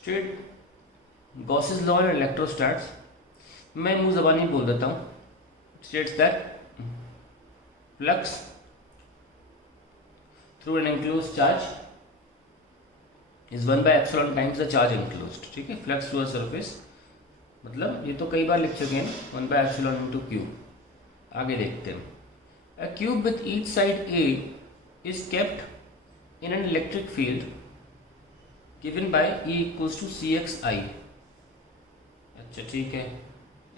Straight Gauss's law and इलेक्ट्रोस्टैट्स, मैं मुंह ज़बानी बोल देता हूँ. States that flux through an enclosed charge is 1 by epsilon times the charge enclosed. ठीक है, फ्लक्स थ्रू अ सरफेस मतलब ये तो कई बार लिख चुके हैं, 1 by epsilon into q. आगे देखते हैं. A cube with each side A is kept in an electric field given by E equals to cxi. अच्छा ठीक है,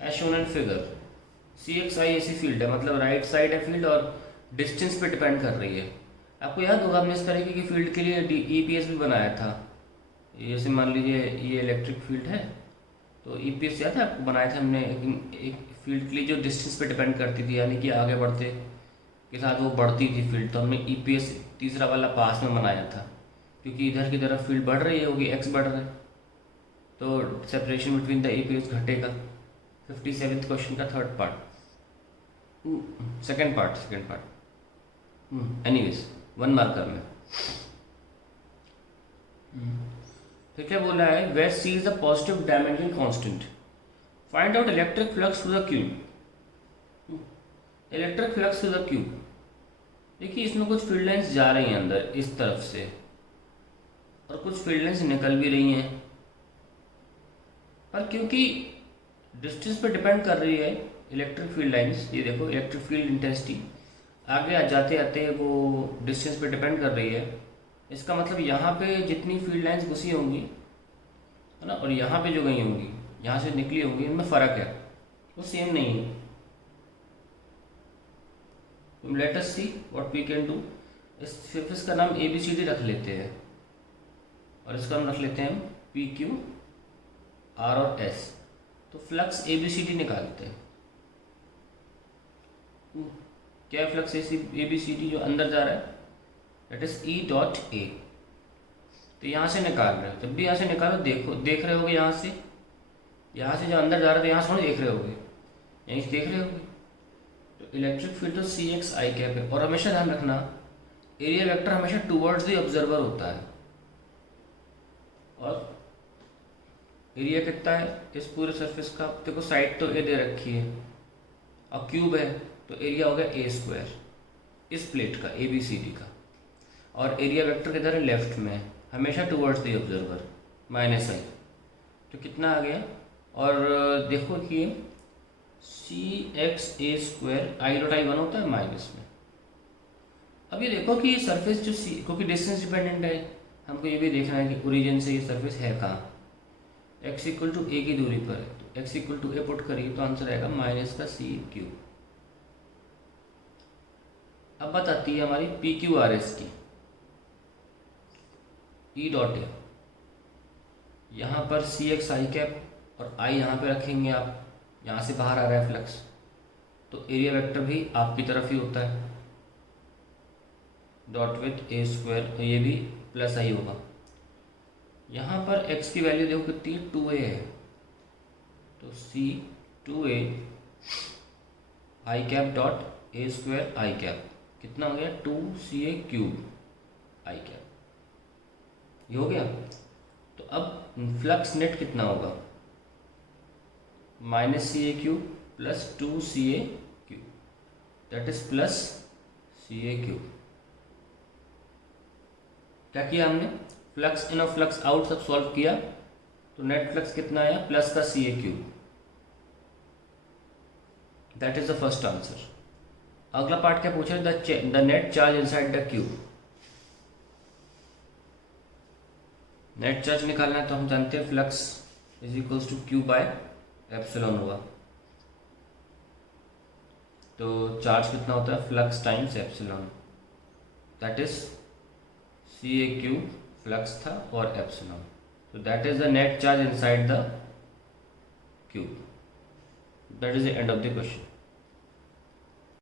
as shown in figure. cxi ऐसी फील्ड है, मतलब राइट साइड है फील्ड और डिस्टेंस पे डिपेंड कर रही है. आपको याद होगा हमने इस तरीके की फील्ड के लिए ईपीएस भी बनाया था. जैसे मान लीजिए ये इलेक्ट्रिक फील्ड है, तो ईपीएस याद है आपको, बनाया था हमने एक फील्ड के लिए जो डिस्टेंस पे डिपेंड करती थी, यानी कि आगे बढ़ते के साथ वो बढ़ती थी फील्ड. तो हमने ईपीएस तीसरा वाला पास में बनाया था, क्योंकि इधर की तरफ फील्ड बढ़ रही होगी, एक्स बढ़ रहा है, तो सेपरेशन बिटवीन द ईपीएस घटेगा. 57th क्वेश्चन का third part, second part. Anyways 1 marker में. फिर क्या बोला है, where c is the positive dimension constant, find out electric flux through the cube. Electric flux through the cube. देखिए इसमें कुछ फील्ड लाइंस जा रही हैं अंदर इस तरफ से, और कुछ फील्ड लाइंस निकल भी रही हैं, पर क्योंकि डिस्टेंस पे डिपेंड कर रही है इलेक्ट्रिक फील्ड लाइंस, ये देखो इलेक्ट्रिक फील्ड इंटेंसिटी आगे जाते आते वो डिस्टेंस पे डिपेंड कर रही है. इसका मतलब यहाँ पे जितनी फील्ड लाइंस घुसी होंगी है ना, और यहाँ पे जो गई होंगी, यहाँ से निकली होंगी, इनमें फ़र्क है, वो सेम नहीं है. Let us see what we can do. इस सरफेस का नाम ABCD रख लेते हैं, और इसका नाम रख लेते हैं PQ R और S. तो फ्लक्स ABCD निकालते हैं. क्या फ्लक्स ABCD जो अंदर जा रहा है, that is E dot A. तो यहाँ से निकाल रहे हो, जब भी यहाँ से निकालो देखो, देख रहे होगे यहाँ से जो अंदर जा रहा है, तो यहाँ से थोड़ी देख रहे होगे, यहीं से देख रहे होगे. तो इलेक्ट्रिक फील्ड तो CXi कैप है. और हमेशा ध्यान रखना, एरिया वेक्टर हमेशा टूवर्ड्स द ऑब्जर्वर होता है, और एरिया कितना है इस पूरे सरफेस का, देखो साइड तो A दे रखी है और क्यूब है, तो एरिया हो गया A² इस प्लेट का ABCD का. और एरिया वेक्टर किधर है, लेफ्ट में, हमेशा टूवर्ड्स द ऑब्जर्वर, -i. तो कितना आ गया, और देखो कि CXA² i डॉट i 1 होता है माइनस में. अब ये देखो कि ये सरफेस जो क्योंकि डिस्टेंस डिपेंडेंट है, हमको ये भी देखना है कि ओरिजिन से ये सरफेस है कहाँ. x इक्वल टू A की दूरी पर है, तो x equal to A put करिए तो आंसर आएगा -c³. अब बात आती है हमारी PQRS की. E डॉट A, यहाँ पर CXi कैप और I यहाँ पे रखेंगे आप, यहाँ से बाहर आ रहा है फ्लक्स, तो एरिया वेक्टर भी आपकी तरफ ही होता है, डॉट विथ A², तो ये भी +i होगा. यहाँ पर x की वैल्यू देखो कितनी, 2a है, तो C2a i cap dot A² i cap कितना हो गया, 2ca³ i कैप. ये हो गया. तो अब फ्लक्स नेट कितना होगा, -ca³ plus 2ca³, that is +ca³. क्या किया हमने, फ्लक्स इन और फ्लक्स आउट सब सॉल्व किया, तो नेट फ्लक्स कितना आया, प्लस का ca³. That is the first answer. अगला पार्ट क्या पूछ रहे, the net charge inside the cube. Net charge निकालना है तो हम जानते हैं flux is equals to Q by epsilon होगा. तो चार्ज कितना होता है, flux times epsilon, that is ca³ flux था और एप्सिलॉन. तो that is the net charge inside the cube. That is the end of the question.